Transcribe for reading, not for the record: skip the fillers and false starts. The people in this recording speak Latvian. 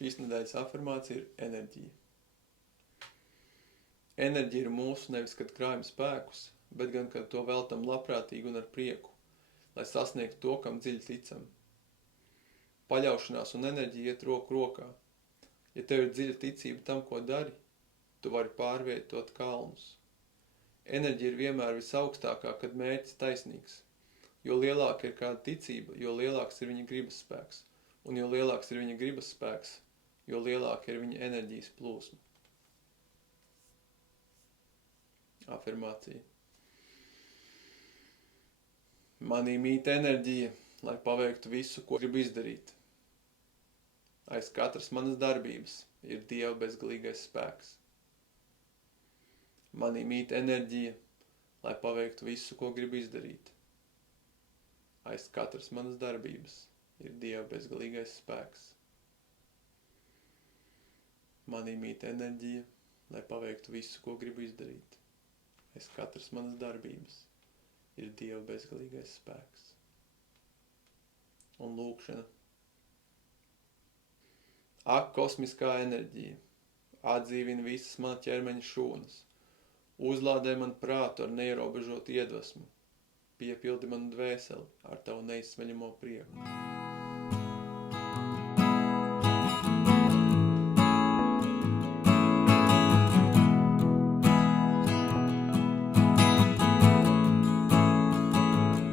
Šīs nedēļas afirmācija ir enerģija. Enerģija ir mūsu nevis, kad krājam spēkus, bet gan, kad to veltam labprātīgi un ar prieku, lai sasniegtu to, kam dziļi ticam. Paļaušanās un enerģija iet roku rokā. Ja tev ir dziļa ticība tam, ko dari, tu vari pārvietot kalnus. Enerģija ir vienmēr visaugstākā, kad mērķis taisnīgs. Jo lielāka ir kāda ticība, jo lielāks ir viņa gribas spēks. Un jo lielāks ir viņa gribas spēks, jo lielāka ir viņa enerģijas plūsma. Afirmācija. Manī mīt enerģija, lai paveiktu visu, ko gribu izdarīt. Aiz katras manas darbības ir Dieva bezgalīgais spēks. Manī mīt enerģija, lai paveiktu visu, ko gribu izdarīt. Aiz katras manas darbības ir Dieva bezgalīgais spēks. Manī mīt enerģija, lai paveiktu visu, ko gribu izdarīt. Aiz katras manas darbības ir Dieva bezgalīgais spēks. Un lūkšana. Ak, kosmiskā enerģija, atdzīvina visas mana ķermeņa šūnas, uzlādē man prātu ar neierobežotu iedvesmu, piepildi manu dvēseli ar tavu neizsmeļamo prieku.